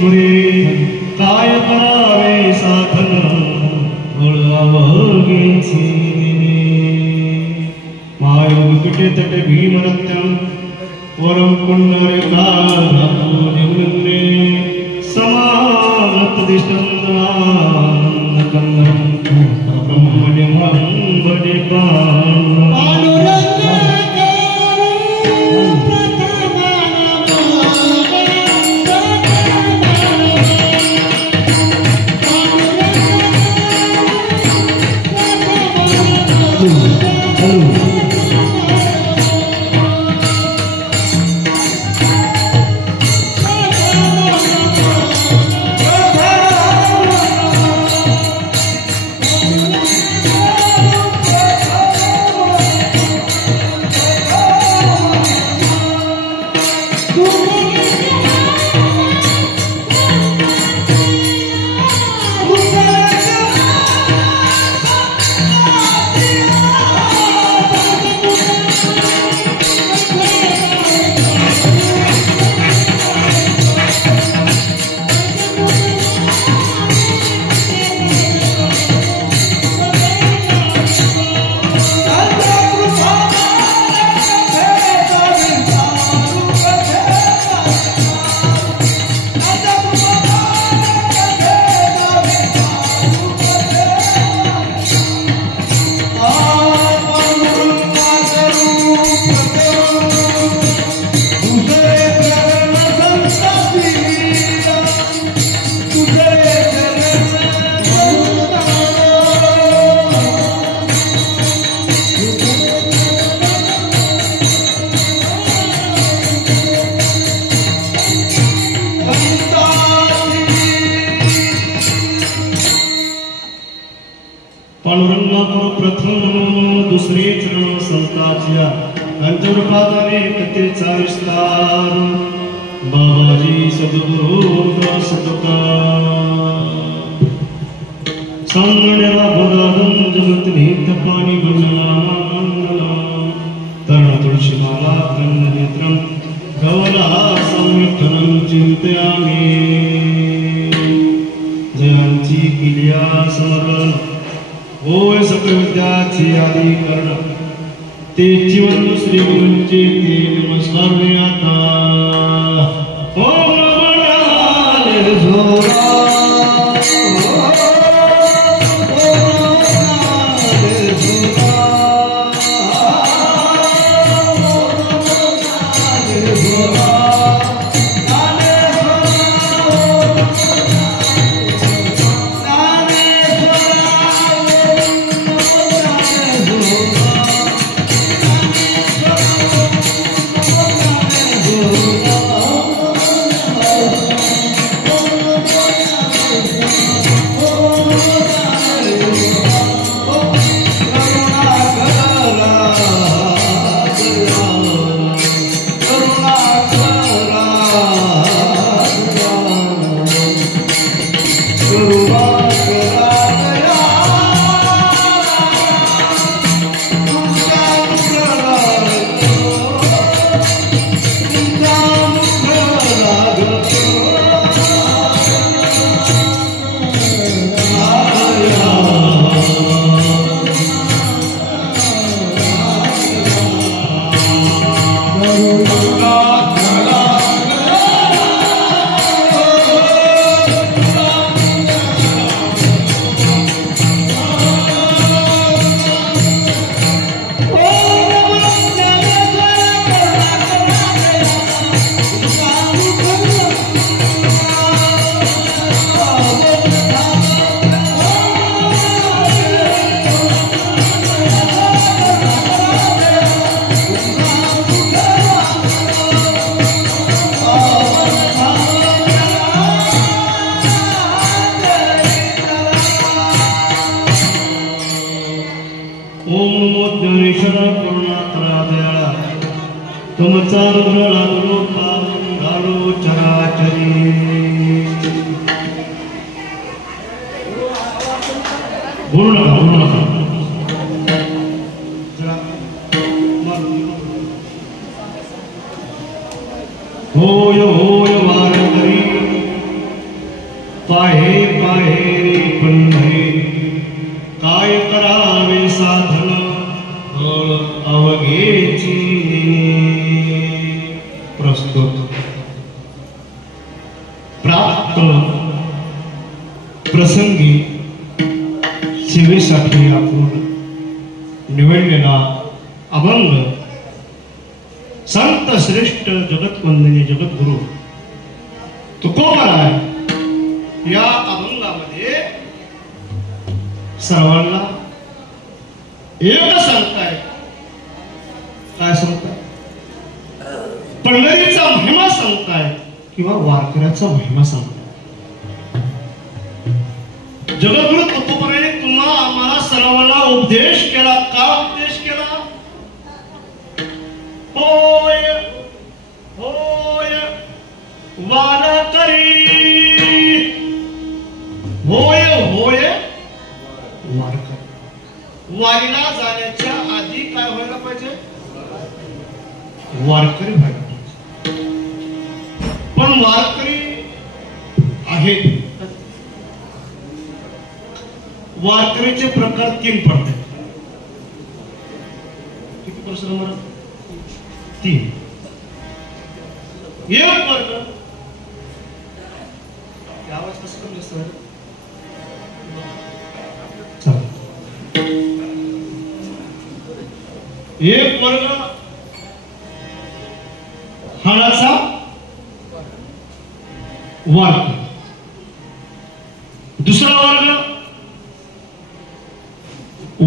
पुरे काय करावे साधन वळावगेचे मायोग कुटे तटे भीमरत्यं वरं पुण्यरेखापूजिन्ने समानत दिष्टंदनानंदकंदं ब्रह्मण्यं भजे पांडुरंगा प्रथम दुसरे चरण संतांच्या अंतर्पादाने कथेचा विस्तार बाबाजी सद्गुरू सतका सांगण्याला भगादन जगत नीत पाणी बनला तरण तुळशीमाला कन्न नेत्रम गवला संविठ्ठलं चिंतयामि जयांची किल्या समरण होय सकल विद्याची आदि कर्ण ते जीवन श्री गुरूंचे ते नमस्कार में आता ओम नमः झोरा तुमचा रुग्णला घालू चराचरी बोलू नका होय होय वारकरी पाहे पाहे रे पंढरी काय करावे साधन अवघेची प्रस्तुत प्राप्त प्रसंगी सेवेसाठी आपण निवडलेला अभंग संत श्रेष्ठ जगतवंदनीय जगद्गुरु तुकोबराय या अभंगामध्ये सर्वांना एक सांगताय. काय सांगताय? पंढरीचा महिमा सांगताय किंवा वारकऱ्याचा महिमा सांगताय. जगद्गुरु तुकोबराने तुम्हा आम्हाला सर्वांना उपदेश केला. का उपदेश केला? होय होय वारकरी, होय होय वारकरी. वारीला जाण्याच्या आधी काय व्हायला पाहिजे? वारकरी व्हायला पाहिजे. पण वारकरी आहेत. वारकरीचे प्रकार 3 पडतात. किती प्रश्न मला? 3. एक वर्ग आवाज कसं कमी असतं? एक वर्ग हाडाचा वर्ग. दुसरा वर्ग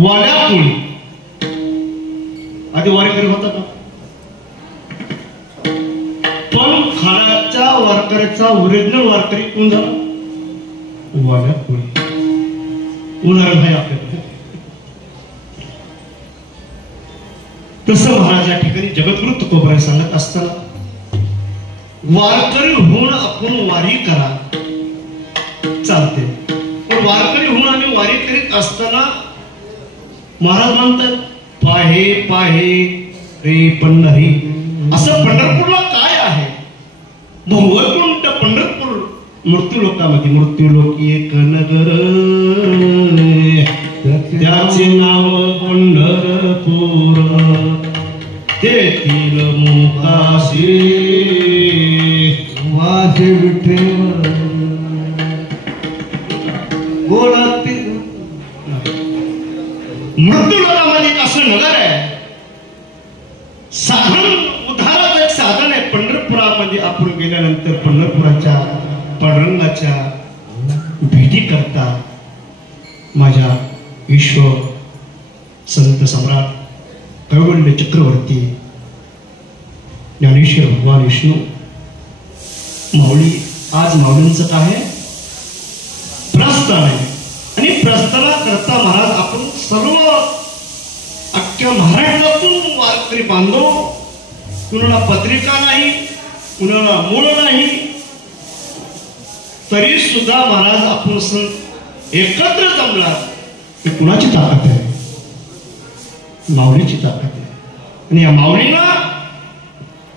वाड्या कोळी. आधी वारकरी होता का? पण खाण्याच्या वारकऱ्याचा ओरिजिनल वारकरी कोण झाला? वाड्या कोळी. उदाहरण आहे आपल्याकडे. तसं महाराज या ठिकाणी जगद्गुरु तुकोबराय सांगत असताना वारकरी होऊन आपण वारी करा चालते. पण वारकरी होऊन आम्ही वारी करीत असताना महाराज म्हणतात पाहे पाहे रे पंढरी. असं पंढरपूरला काय आहे? बहुवैकुंठ पंढरपूर मृत्यूलोकामध्ये. मृत्यूलोक एक नगर त्याचे नाव पंढरपूर. तेथील मुकाशी वासे विठ्ठल बोलते. मृत्यूलोकामध्ये असं नगर आहे. साधन उद्धाराचं एक साधन आहे. पंढरपुरामध्ये आपण गेल्यानंतर पंढरपुराच्या पांडुरंगाच्या भेटी करता माझ्या विश्व संत सम्राट कैवल्य चक्रवर्ती ज्ञानेश्वर भगवान विष्णू माऊली. आज माऊलींचं काय आहे? प्रस्थान आहे. आणि प्रस्थाना करता महाराज आपण सर्व अख्ख्या महाराष्ट्रातून वारकरी बांधव. कुणाला पत्रिका नाही, कुणाला मूळ नाही, तरी सुद्धा महाराज आपण एकत्र जमला. ही कुणाची ताकद आहे? माऊलीची ताकद आहे. आणि या माऊलीला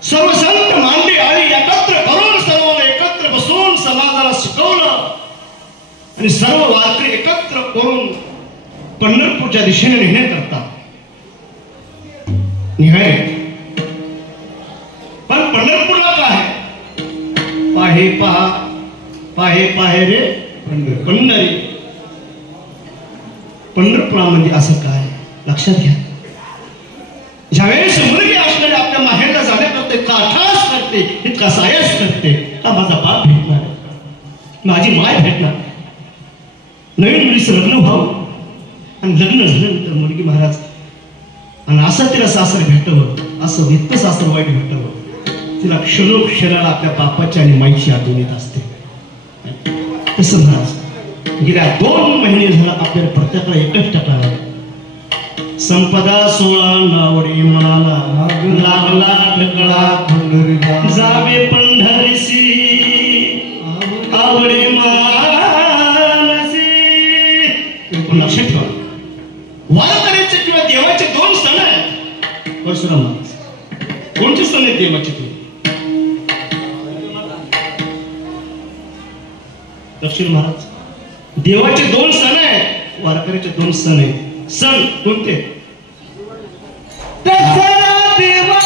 सर्व संत मांडली आणि एकत्र करून सर्वांना एकत्र बसून समाजाला शिकवलं आणि सर्व वारकरी एकत्र करून पंढरपूरच्या दिशेने नेण्याकरता निघाले. पण पंढरपूरला काय? पाहे पहा पाहे पाहे रे पंढरी. पंढरपुरामध्ये असं काय? लक्षात घ्या. ज्यावेळेस मुलगी असणारी आपल्या माहेरला जाण्याकरते काठास करते, इतका सायास करते. का माझा बाप भेटणार, माझी माय भेटणार, नवीन मुलीचं लग्न व्हावं आणि लग्न झाल्यानंतर मुलगी महाराज आणि असं तिला सासर भेटावं, असं इतकं सासर वाईट भेटावं. तिला क्षणोक्षणाला आपल्या बापाची आणि माईची आठवण येत असते. तसं महाराज गेल्या 2 महिने झाला आपल्याला प्रत्येकाला एकच टकाला संपदा 16 नावडी म्हणाला लागला ढकळा पंढरीला जावे पंढरीसी आवडे मानसी. लक्षात ठेवा, वारकऱ्याचे किंवा देवाचे 2 सण आहेत. परशुराम महाराज कोणते सण आहेत देवाचे? दक्षिण महाराज देवाचे 2 सण आहे, वारकऱ्याचे 2 सण आहे. सण कोणते? दसरा देवा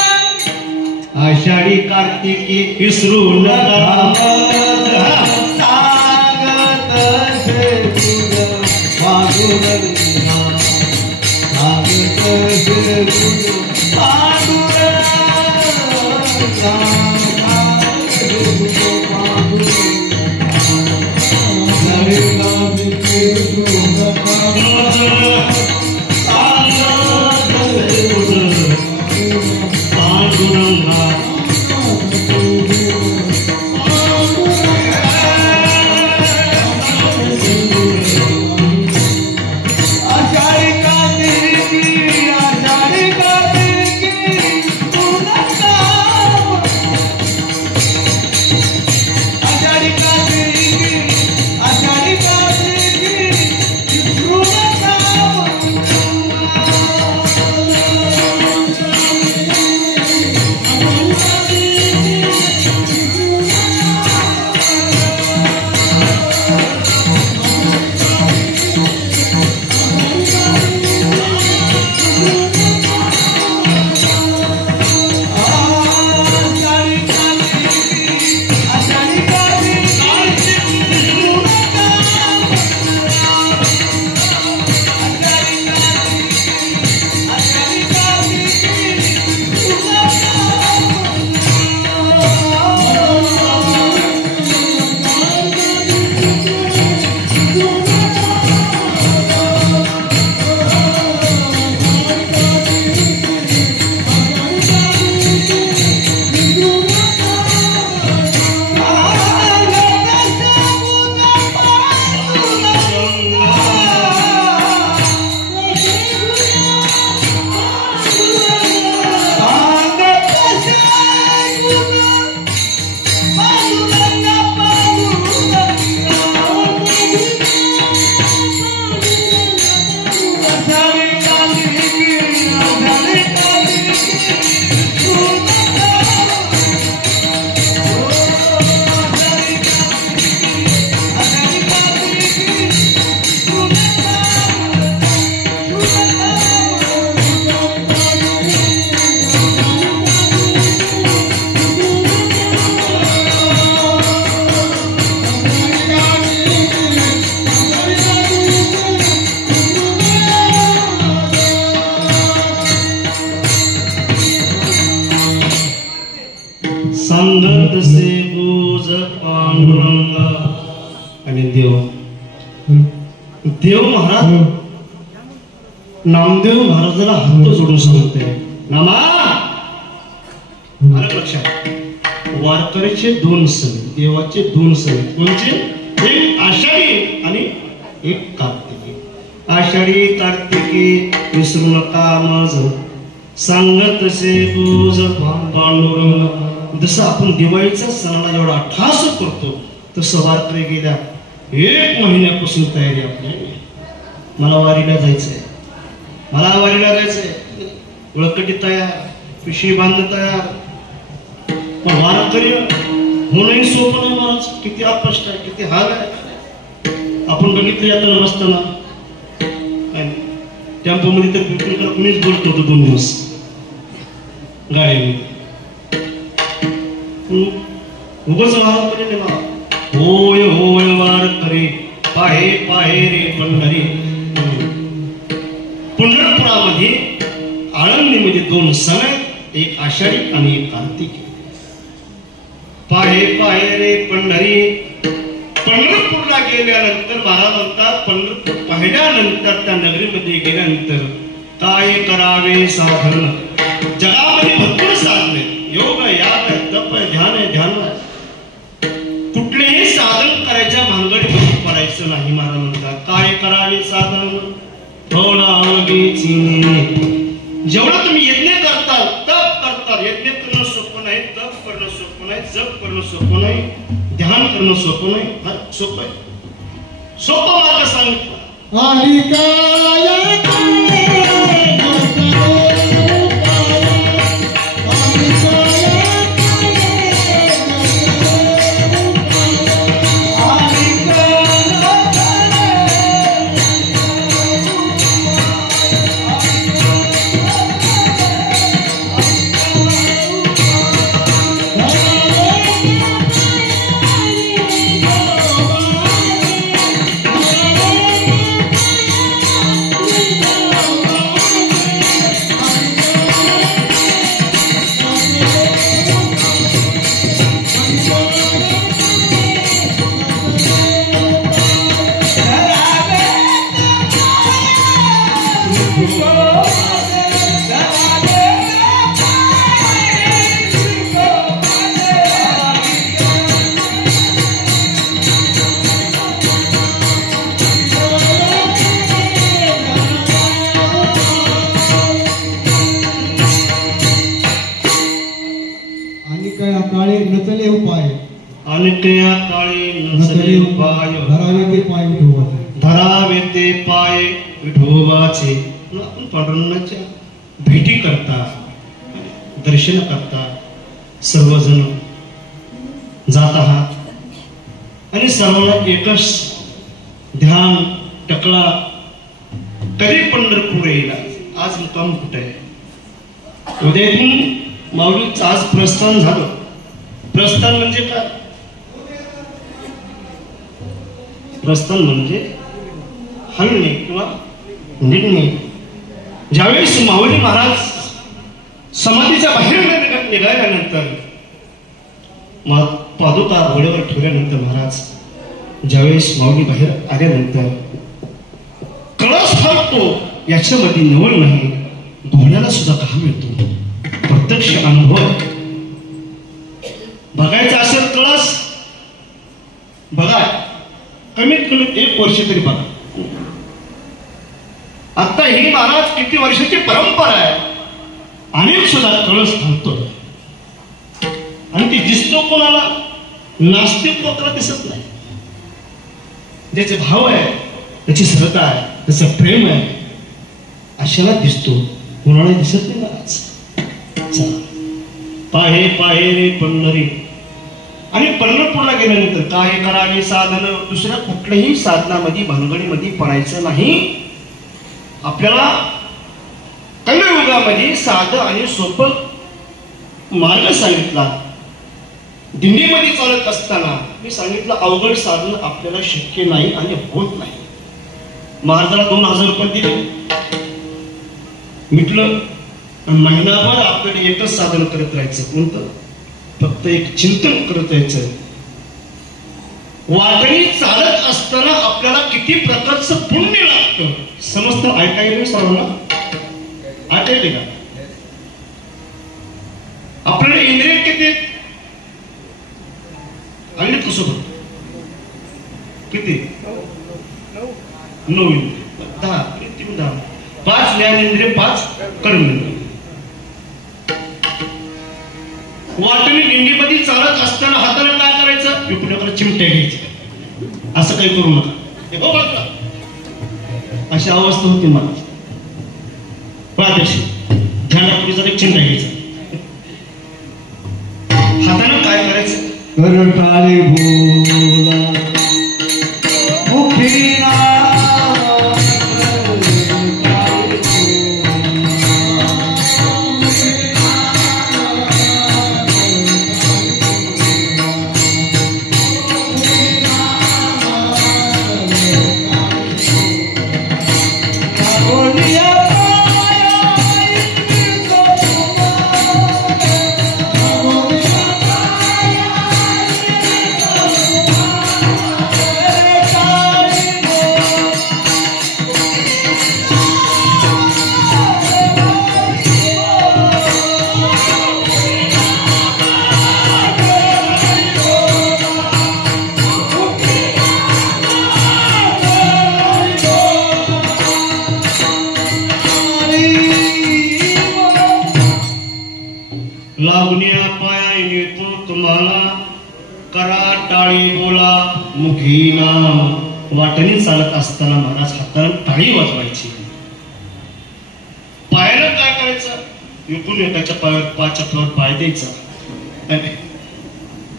आषाढी कार्तिकी विसरू नका. संगत से गुज पांडुरंगा. आणि देव महाराज नामदेव महाराजाला हात जोडून सांगते, नामा लक्षात, वारकऱ्याचे 2 सण, देवाचे 2 सण कोणते? एक आषाढी आणि एक कार्तिकी. आषाढी कार्तिकी विसरू नका माझ सांगत से गुज पांडुरंगा. जसं आपण दिवाळीच्या सणाला एवढा ठास करतो तसं वारकरी गेल्या 1 महिन्यापासून तयारी आपली. मला वारीला जायचंय, मला वारीला जायचंय, उळकटी तयार, पिशवी बांध तयार. पण वारकरी होणंही सोपं नाही महाराज. किती अपष्ट आहे, किती हाल आहे. आपण बघितलं यात्रा बसताना टेम्पोमध्ये तर बिलकुल कुणीच बोलत नव्हतं 2 दिवस गाडीमध्ये. उगाच वारकरी ना, होय होय वारकरी पाहे पाहे रे पंढरी. पंढरपुरामध्ये आळंदीमध्ये 2 सण आहेत, एक आषाढी आणि एक कार्तिकी. पाहे पाहे रे पंढरी. पंढरपूरला गेल्यानंतर महाराज म्हणतात, पंढरपूर पाहिल्यानंतर त्या नगरीमध्ये गेल्यानंतर काय करावे साधन. जगामध्ये भरपूर साधन आहेत, योग आहे, याग आहे, तप आहे, ध्यान आहे, ध्यान आहे. कुठलेही साधन करायच्या भानगडीमध्ये पडायचं नाही. महाराज म्हणतात काय करावे साधन. जेवढं तुम्ही यज्ञ करताल, तप करताल, यज्ञ करणं सोपं नाही, तप करणं सोपं नाही, जप करणं सोपं नाही, ध्यान करणं सोपं नाही. सोपं आहे, सोपं मार्ग सांगितलं. Hare येते काळी नसले उपाय धरावे ते पाय विठोबाचे धरावे ते पाय विठोबाचे. आपण पांडुरंगाच्या भेटी करता दर्शन करता सर्वजण जात आहात आणि सर्वांना एकच ध्यान टकला कधी पंढरपूर येईल. आज मुक्काम कुठे आहे? उद्यातून माऊलीचं आज प्रस्थान झालं. प्रस्थान म्हणजे काय? प्रस्थान म्हणजे हलणे किंवा निघणे. ज्यावेळेस माऊली महाराज समाधीच्या बाहेर निघाल्यानंतर पादुका घोड्यावर ठेवल्यानंतर महाराज ज्यावेळेस माऊली बाहेर आल्यानंतर कळस फाटतो. याच्यामध्ये नवल नाही, घोड्याला सुद्धा घाम येतो. प्रत्यक्ष अनुभव बघायचा असेल कळस बघा, कमीत कमी 1 वर्ष तरी बघा. आता ही महाराज किती वर्षाची परंपरा आहे. अनेक सुद्धा कळस थांबतो आणि ती दिसतो कोणाला? नास्तिक लोकांना दिसत नाही. ज्याचे भाव आहे, त्याची श्रद्धा आहे, त्याचं प्रेम आहे, अशाला दिसतो, कोणाला दिसत नाही महाराज. पाहे पाहे रे पंढरी. आणि पंढरपूरला गेल्यानंतर काय करावे साधन? दुसऱ्या कुठल्याही साधनामध्ये भानगडीमध्ये पडायचं नाही. आपल्याला कलियुगामध्ये साधं आणि सोपं मार्ग सांगितला. दिंडीमध्ये चालत असताना मी सांगितलं अवघड साधन आपल्याला शक्य नाही आणि होत नाही. महाराजाला 2000 रुपये दिले, म्हटलं महिनाभर आपल्याला एकच साधन करत राहायचं. कोणतं? फक्त एक चिंतन करत राहायचं. वाटणी चालत असताना आपल्याला किती प्रकारचं पुण्य लागतं समजतं. ऐकायला सर्वांना ऐकायले का? आपल्याला इंद्रिय किती आणि कसं होत? किती? 9 इंद्रिय, 10 किती? 10. 5 ज्ञानेंद्रिय, 5 कर्मेंद्रिय. वाटणी दिंडीमध्ये चालत असताना हाताला काय करायचं? कुणाकडे चिमट्या घ्यायच्या. असं काही करू नका. अशी अवस्था होती मला. ध्यानापुरीचा एक चिमटा घ्यायचा. हाताने काय करायचं? करटाळे बोला मुखीना लागण्या पाया येतो तुम्हाला करा टाळी बोला मुखीना. वाटणी चालत असताना महाराज हाताने टाळी वाजवायची. पायाला काय करायचं? विकून एकाच्या पायावर 5 चप्पलावर पाय द्यायचा.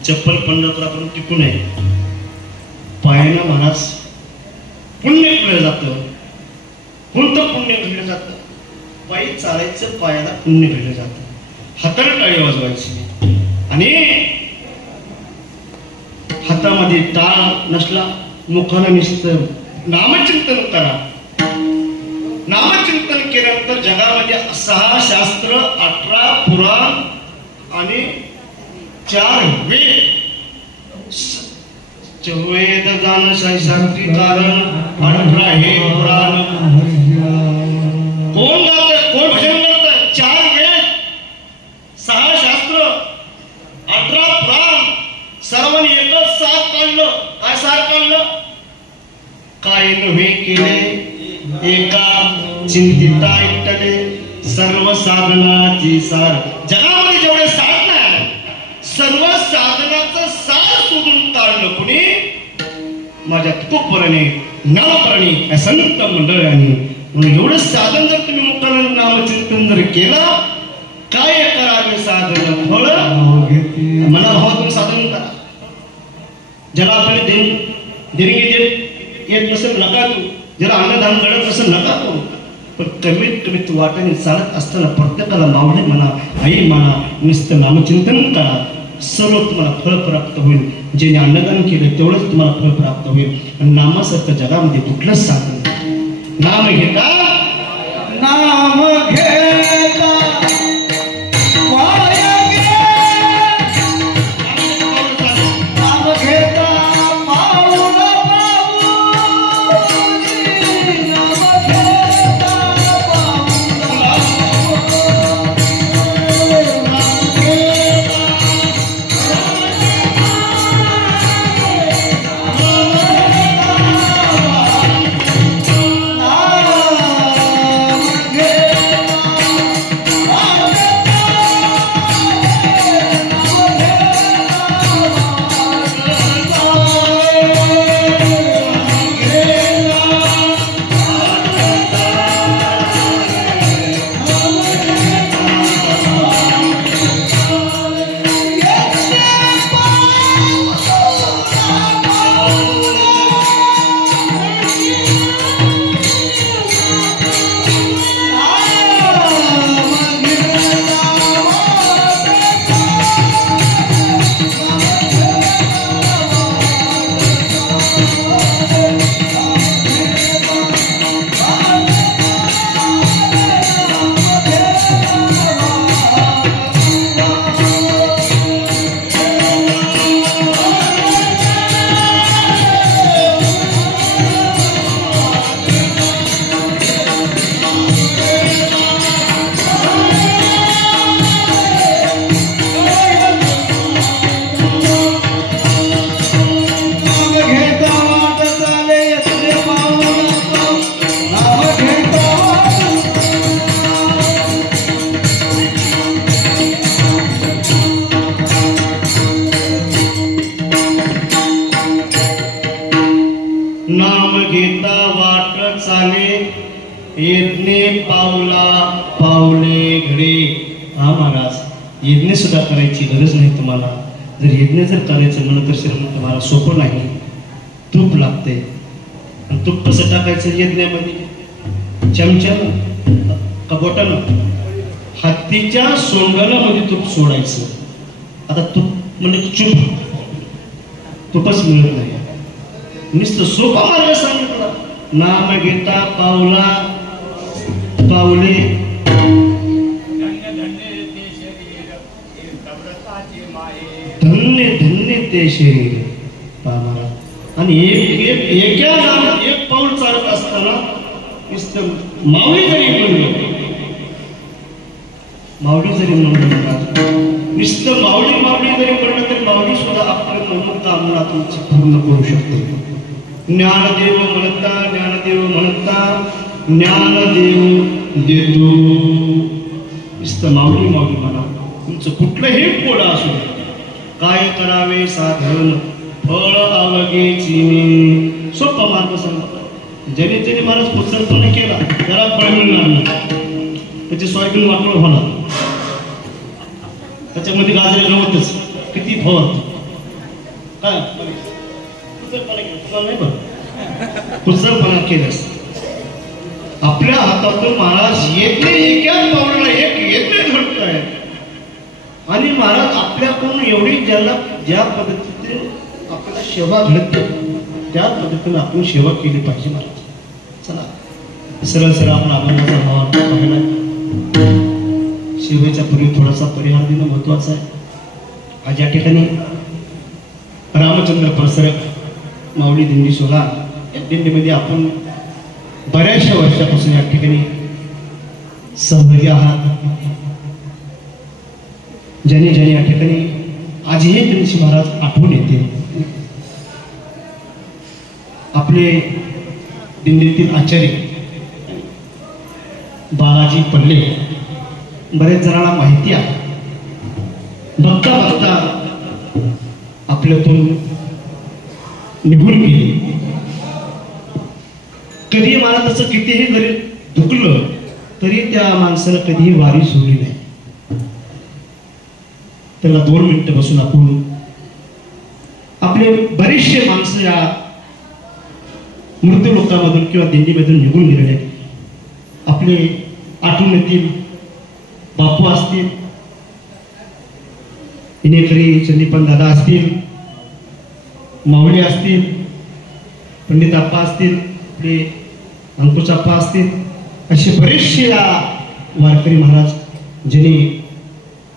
चप्पल पंढरपुरापर्यंत टिकू नये. पायानं महाराज पुण्य केलं जातं. कोणतं पुण्य घडलं जातं? पायी चालायचं, पायाला पुण्य घडलं जातं. हाताने टाळी वाजवायची आणि हातामध्ये टाळ नसला मुखाला निसतं नामचिंतन करा. नामचिंतन केल्यानंतर जगामध्ये 6 शास्त्र, 18 पुराण आणि 4 वेद. वेद जाण शास्त्री कारण 18 हे पुराण. कोण गात? कोण भजन करत? 4 वेद, 6 शास्त्र, 18 पुराण. सर्वांनी एकच साथ काढलं. काय साथ काढलं? काय नव्हे केले एका चिंतिता इटले सर्व साधनाची सार. जगामध्ये जेवढे साधना आहे सर्व साधनाचं सार शोधून काढलं कुणी माझ्या तुकोपराने नामपराने या संत मंडळाने. म्हणून एवढं साधन जर तुम्ही मुक्तानंद नामचिंतन जर केलं, काय करावे साधन फळ मला भावातून साधन करा. ज्याला आपल्याला देणगी येत नसेल नका तू, ज्याला अन्नदान घडत नसेल नका तू, पण कमीत कमीत वाटाने चालत असताना प्रत्येकाला मावळे म्हणा, आई म्हणा, नुसतं नामचिंतन करा. सर्व तुम्हाला फळ प्राप्त होईल. ज्याने अन्नदान केलं तेवढंच तुम्हाला फळ प्राप्त होईल. आणि नामासारखं जगामध्ये कुठलंच साधन नाही. नाम घेता नाम घेता वाया गे. नाम घेता पाऊल पाऊली. नाम घेता नाम घेता वाट चाले यज्ञे पावला पावले घडे. हा महाराज, यज्ञ सुद्धा करायची गरज नाही तुम्हाला. जर यज्ञ जर करायचं म्हणलं तर श्रीमंत तुम्हाला सोपं नाही. तूप लागते. आणि तूप कसं टाकायचं यज्ञामध्ये? चमच्यानं का बोटानं? हत्तीच्या सोंगालामध्ये तूप सोडायचं. आता तूप म्हणजे चूप, तूपच मिळत नाही. नुसतं सोपा मार्ग सांगितला. नाम घेता पावला पावले. धन्य धन्य ते शरीर पामारा. आणि एका नामात एक पाऊल चालत असताना नुसतं माऊली जरी म्हणलं, माऊली जरी म्हणलं, नुसतं माऊली माऊली जरी म्हणलं तरी माऊली सुद्धा आपल्या मनोकामना तुमची पूर्ण करू शकते. ज्ञानदेव म्हणता ज्ञानदेव म्हणता ज्ञानदेव देतो. नुसतं माऊली माऊली म्हणा. तुमचं कुठलंही पोळ असो, काय करावे साधन फळ अवघेची. सोपा मार्ग सांगतो. ज्याने त्याने महाराज पुस्तकपणे केला त्याला फळ मिळणार नाही. त्याचे सोयाबीन वाटोळ होणार, त्याच्यामध्ये गाजरे गवतच किती फवत काय नाही. बरं पुस्तकपणा केलंस आपल्या हातातून महाराज येत नाही. एका पावलाला एक येत नाही घडतंय. आणि महाराज आपल्याकडून एवढी ज्या पद्धतीने आपल्याला सेवा घडते त्या पद्धतीने आपण सेवा केली पाहिजे महाराज. चला सरळ सरळ आपण अभंगाचा भाव पाहिला. सेवेच्या पूर्वी थोडासा परिहार देणं महत्वाचं आहे. आज या ठिकाणी रामचंद्र प्रसरक माऊली दिंडी सोला या दिंडीमध्ये आपण बऱ्याचशा वर्षापासून या ठिकाणी सहभागी आहात. ज्याने ज्याने या ठिकाणी आजही त्यांची महाराज आठवण येते. आपले दिंडीतील आचार्य बालाजी पल्ले बरेच जणांना माहिती आहे. बघता बघता आपल्यातून निघून गेली. कधी मला तसं कितीही जरी दुखलं तरी त्या माणसानं कधीही वारी सोडली नाही. त्याला 2 मिनिटं बसून आपण आपले बरेचसे माणसं या मृत्यू लोकांमधून किंवा दिंडीमधून निघून गेलेले आपले आठवण येतील. बापू असतील, इनेकरी संदीपन दादा असतील, मावळे असतील, पंडित आप्पा असतील, आपले अंकुश आप्पा असतील, असे बरेचसे वारकरी महाराज ज्यांनी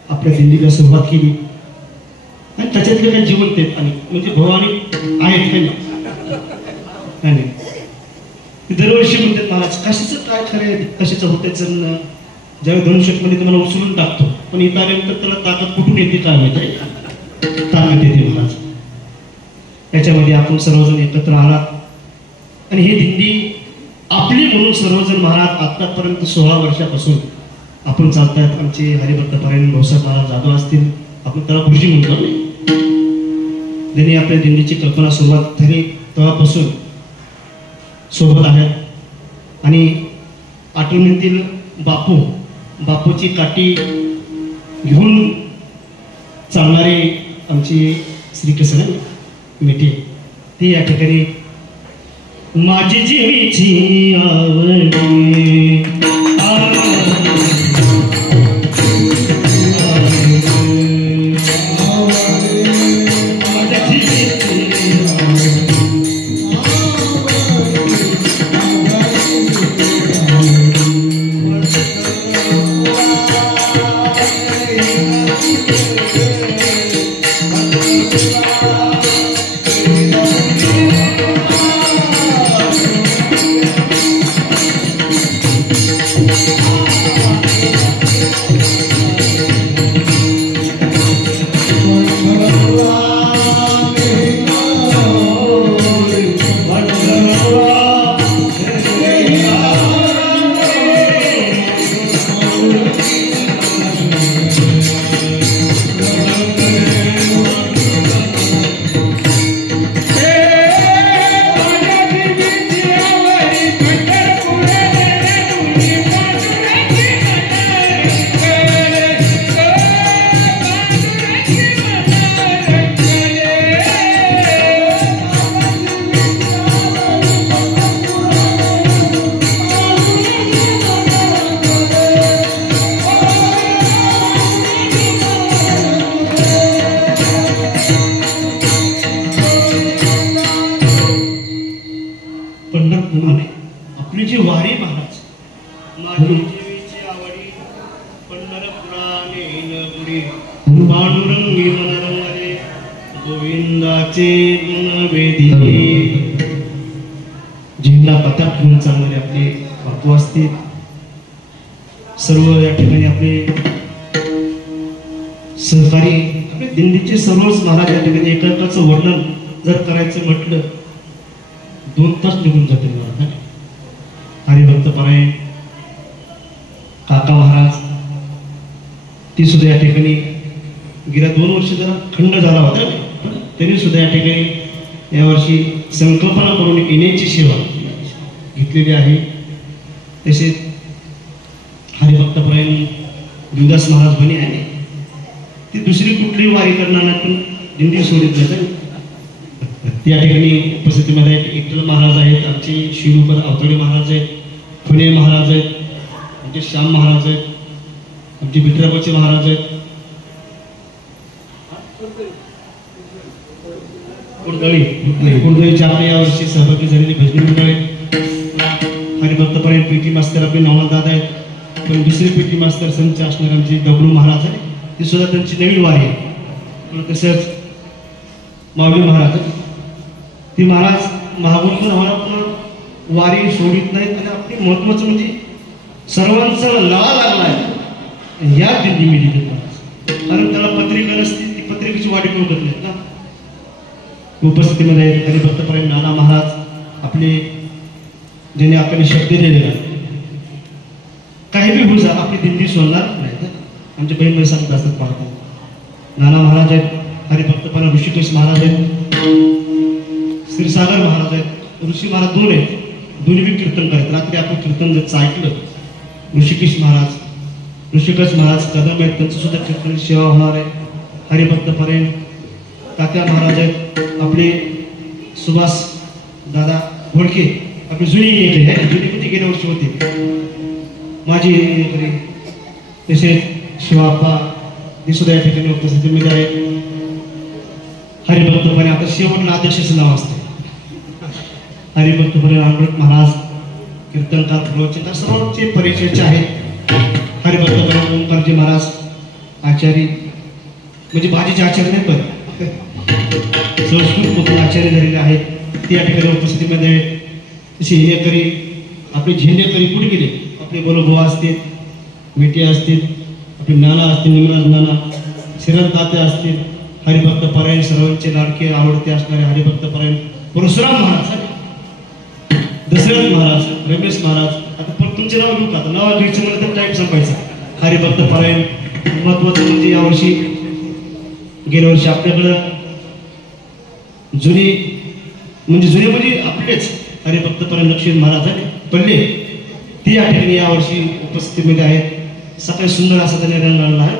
आपल्या दिंडीला सुरुवात केली आणि त्याच्यातले काही जिवंत आहेत आणि म्हणजे भवानी आहेत काही नाही. दरवर्षी म्हणतात महाराज कशाचं काय खरं कशाचं होतं जण ज्यावेळी धनुष्यमध्ये तुम्हाला उचलून टाकतो पण इथं आल्यानंतर त्याला ताकद कुठून येते काय माहिती ताकद येते महाराज. याच्यामध्ये आपण सर्वजण एकत्र आलात आणि ही दिंडी आपली म्हणून सर्वजण महाराज आतापर्यंत 16 वर्षापासून आपण चालतायत. आमचे हरिभक्त पारायण भाऊसाहेब महाराज जाधव असतील, आपण त्याला गुरुजी म्हणतो. ज्यांनी आपल्या दिंडीची कल्पना सुरुवात झाली तेव्हापासून सोबत आहेत आणि आठवणीतील बापूची काठी घेऊन चालणारे आमची श्रीकृष्ण मिठी ती या ठिकाणी माझी जीवीची आवडी आपली जी वारी महाराज माझी जीवीची आवडी पंढरपुराने नगरी पांडुरंगी मनरंगले गोविंदाचे गुण वेदिले. झेंडा पताक घेऊन चालणारे आपले बापू असतील, सर्व या ठिकाणी आपले सहकारी आपले दिंडीचे सर्वच महाराज या ठिकाणी एकाचं वर्णन जर करायचं म्हटलं 2 तास निघून जाते महाराज. हरिभक्त पारायण काका महाराज ती सुद्धा या ठिकाणी गेल्या 2 वर्ष जरा खंड झाला होता तरी सुद्धा या ठिकाणी यावर्षी संकल्पना करून येण्याची सेवा घेतलेली आहे. तसेच हरिभक्त पारायण देवदास महाराज बने आहे ती दुसरी कुठली वारी करणार नाही पण दिंडी सोडित नाही. या ठिकाणी उपस्थितीमध्ये विठ्ठल महाराज आहेत, आमचे शिरूकर अवतडे महाराज आहेत, पुणे महाराज आहेत, आमचे श्याम महाराज आहेत, आमचे बिटराबाचे महाराज आहेत, कुंडळीचे आपल्या यावर्षी सहभागी झालेले भजनी मंडळ आहेत. हरिभक्त पारायण पीटी मास्तर आपले नवाल दादा आहेत, पण दुसरे पीटी मास्तर संच असणारे आमचे दगडू महाराज आहे ती सुद्धा त्यांची नवीन वारी आहे. तसंच माऊली महाराज आहेत ती महाराज महागुरू आम्हाला वारी सोडित नाहीत आणि आपली महत्वाचं म्हणजे सर्वांचा लळा लागला आहे या दिंडी मिळली महाराज. कारण त्याला पत्रिका नसते ती पत्रिकेची वाटी करू देत नाहीत ना. उपस्थितीमध्ये हरिभक्त पारायण नाना महाराज आपले ज्याने आपल्याला शब्द दिलेला काही बी होऊ जा आपली दिंडी सोडणार नाही. आमचे बहीण भाई सांगत असतात पाहतो नाना महाराज आहेत, हरिभक्त पारायण ऋषिकेश महाराज आहेत, क्षीरसागर महाराज आहेत, ऋषी महाराज दोन आहेत, दोन्ही बी कीर्तन करतात. रात्री आपण कीर्तन जर ऐकलं ऋषिकेश महाराज कदम आहेत, त्यांचं सुद्धा कीर्तन सेवा होणार आहे. हरिभक्त परेन तात्या महाराज आहेत, आपले सुभाष दादा घोडके आपली जुनी किती गेल्या वर्षी होते माझी तरी, तसेच शिवाप्पा हे सुद्धा या ठिकाणी उपस्थितीमध्ये आहेत. हरिभक्तपणे आता शेवटला अध्यक्षाचं नाव असते. हरिभक्तपणे अमृत महाराज कीर्तनकार प्रवचनकार सर्वांचे परिचयाचे आहेत. हरिभक्तपणे ओंकारजी महाराज आचार्य म्हणजे बाजीचे आचार्य नाही पण संस्कृत मधून आचार्य झालेले आहेत. ते या ठिकाणी उपस्थितीमध्ये तसे हेनेकरी आपले झेंडेकरी कुठे गेले, आपले बोलोबुवा असतील, मेटे असतील, आपले नाना असतील, निमराज नाना, श्रीराम तात्या असतील, हरिभक्त परायण सर्वांचे लाडके आवडते असणारे हरिभक्त परायण परशुराम महाराज, दशरथ महाराज, रमेश महाराज. आता पण तुमचे नाव घेऊ का, आता नाव घ्यायचं म्हणलं तर टाईम संपायचा. हरिभक्त परायण महत्वाचं म्हणजे यावर्षी गेल्या वर्षी आपल्याकडं जुने म्हणजे आपलेच हरिभक्त परायण लक्ष्मण महाराज पडले ते या ठिकाणी यावर्षी उपस्थितीमध्ये आहेत. सकाळी सुंदर असा त्यांनी रंग आणला आहे.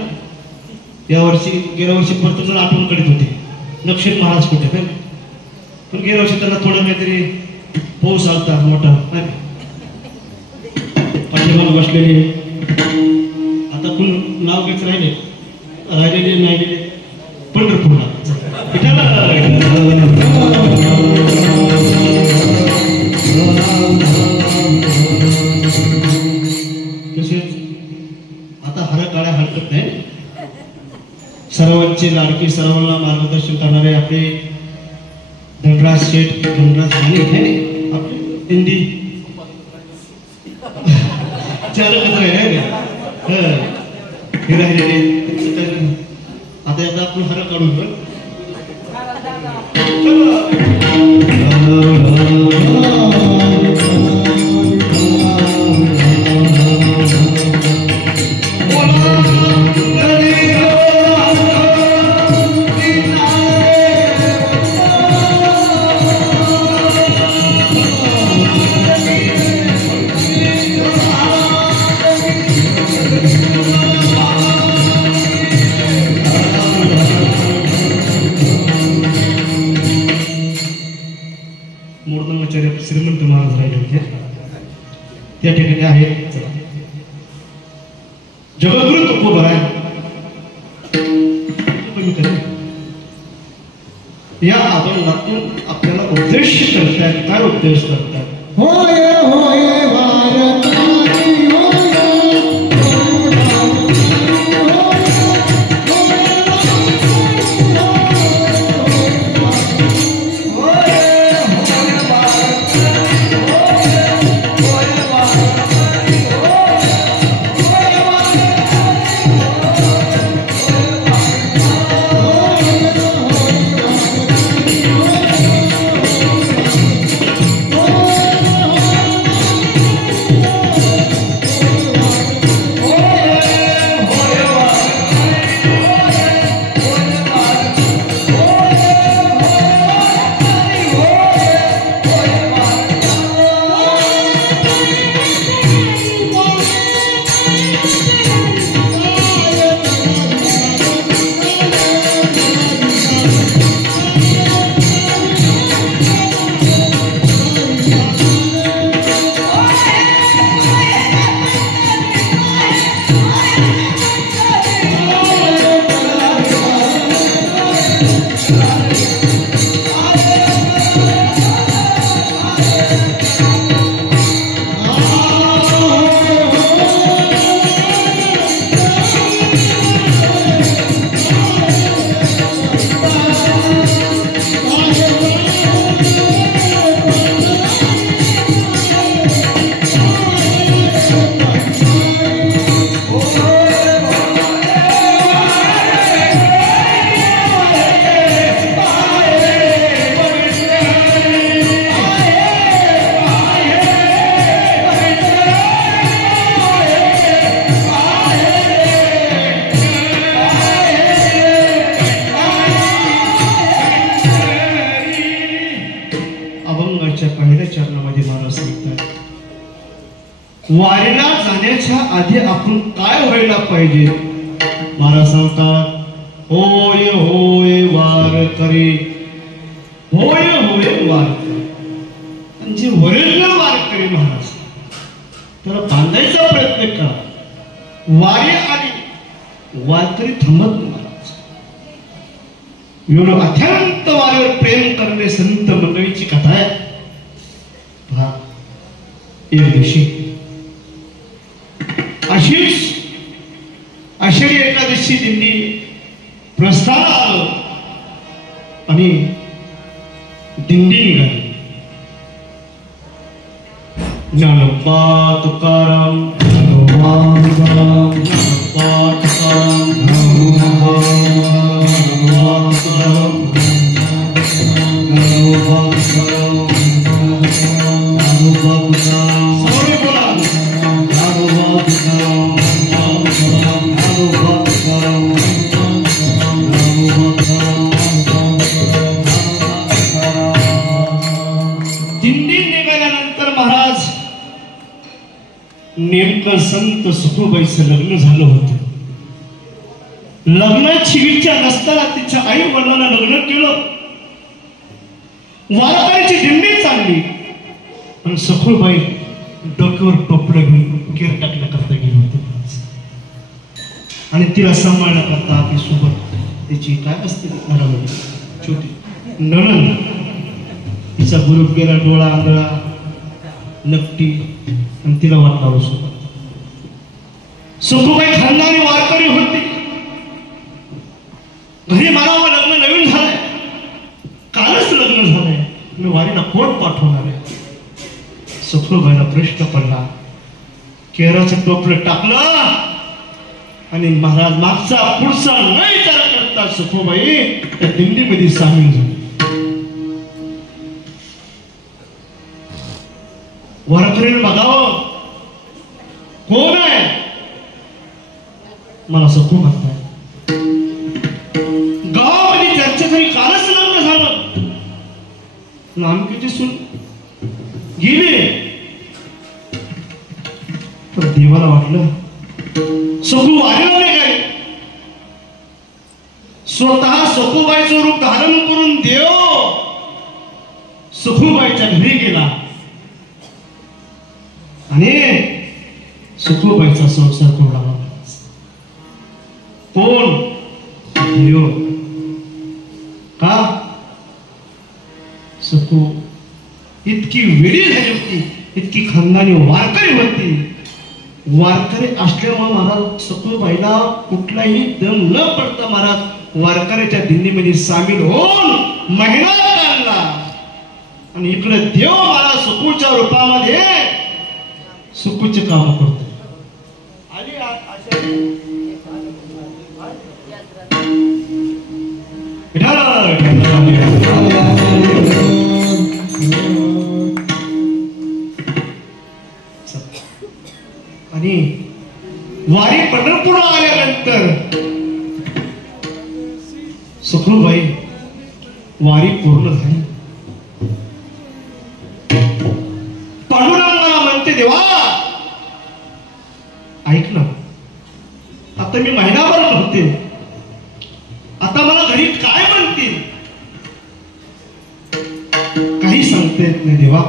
यावर्षी गेल्या वर्षी प्रत्येक आठवण करीत होते लक्ष्मण महाराज कुठे काय, पण गेल्या वर्षी त्यांना थोडं काहीतरी पाऊस आलता मोठा पाठीमाग बसलेले. आता पण नाव घ्यायचं राहिलेले नाही गेले पंढरपूरला. तसेच आता हर काळ्या हरकत नाही, सर्वांचे लाडके सर्वांना मार्गदर्शन करणारे आपले धनराज शेठ धनराज आपले हिंदी चालकच राहिले हे राहिलेले. आता याचा आपण हर काढून श्रीमंत महाराज राहिले होते त्या ठिकाणी आहेत. जगद्गुरु तुकोबाराय या आंदोलनातून आपल्याला उपदेश करतात. काय उपदेश करतात? होय होय भारताची होय पहिल्या चरणामध्ये महाराज सांगतात, वारीला जाण्याच्या आधी आपण काय व्हायला पाहिजे. महाराज सांगतात, होय होय वारकरी, होय होय वारकरी. आणि जे ओरिजिनल वारकरी महाराज त्याला बांधायचा प्रयत्न करा. वारी आली, वारकरी थांबत नाही महाराज. एवढं अत्यंत वारीवर प्रेम करणे संत मंडळीची कथा आहे. पहा, एक दिवशी आषाढी एकादशी दिंडी प्रस्थान आलं आणि दिंडी निघाली. ज्ञानोबा तुकाराम, ज्ञानोबा तुकाराम, ज्ञानोबा तुकाराम, ज्ञानोबा तुकाराम, ज्ञानोबा तुकाराम, ज्ञानोबा तुकाराम. सगळे बोला, ज्ञानोबा तुकाराम, ज्ञानोबा तुकाराम, ज्ञानोबा तुकाराम. दिंडी निघाल्यानंतर महाराज नेमकं संत सखुबाईचं लग्न झालं होतं. लग्नाची इच्छा नसताना तिच्या आई वडिलांना लग्न केलं. वारकऱ्याची दिंडी चालली आणि सखुबाई डोक्यावर टोपलं घेऊन केर टाकण्याकरता गेली होती. आणि तिला सांभाळण्याकरता आपली सोबत तिची काय असते घरामध्ये छोटी नणंद, तिचा गुरूप गेला डोळा आंधळा नकटी आणि तिला वाटला सोबत. सखुबाई खानदानी वारकरी होती. घरी मानावं लग्न नवीन झालंय, कालच लग्न झालंय, मी वारीला कोण पाठवणार आहे. सखुबाईला प्रश्न पडला. केराचं टोपलं टाकलं आणि महाराज मागचा पुढचा न विचार करता सखुबाई त्या दिंडीमध्ये सामील झाली. वारकरीने बघावं कोण आहे. मला सखू म्हणताय. गावामध्ये चर्चा झाली, कालच लग्न झालं. नानकीची सून गेली. तर देवाला वाटलं सखू वारीला नाही काय. स्वतः सखुबाईचं रूप धारण करून देव सखुबाईच्या घरी गेला आणि सखुबाईचा संसार करू लागला. कोण देव. का सखू इतकी वेडी झाली होती, इतकी खानदानी वारकरी होती. वारकरी असल्यामुळे महाराज सखुबाईला कुठलाही दम न पडता महाराज वारकऱ्याच्या दिंडीमध्ये सामील होऊन महिना काढला. आणि इकडे देव महाराज सखूच्या रूपामध्ये सुखूचे काम करतो. आणि वारी पंढरपूर आल्यानंतर सखुबाई वारी पूर्ण झाली. पांडुरंगाला म्हणते, देवा ऐक ना, आता मी महिनाभर नव्हते, आता मला घरी काय म्हणतील काही सांगता येत नाही. देवा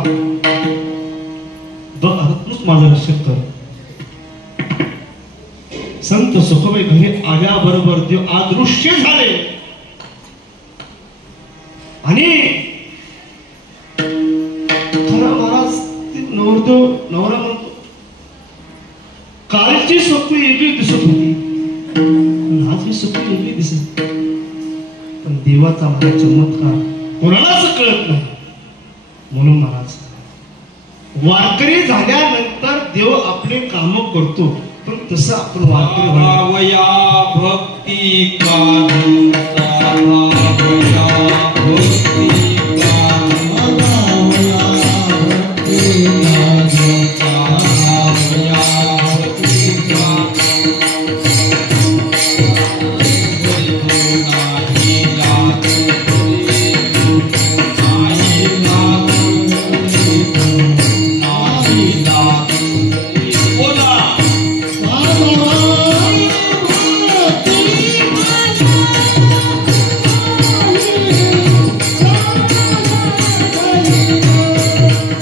तूच माझं लक्ष कर. संत सखुबाई घरी आल्याबरोबर देव अदृश्य झाले. आणि खरं महाराज नवरा म्हणतो, कालची सखू वेगळी दिसत होती, आज ही सखू वेगळी दिसत. पण देवाचा माझा चमत्कार कोणालाच कळत नाही. म्हणून महाराज वारकरी झाल्यानंतर देव आपले काम करतो, पण तसं आपण वारकरी भक्ती का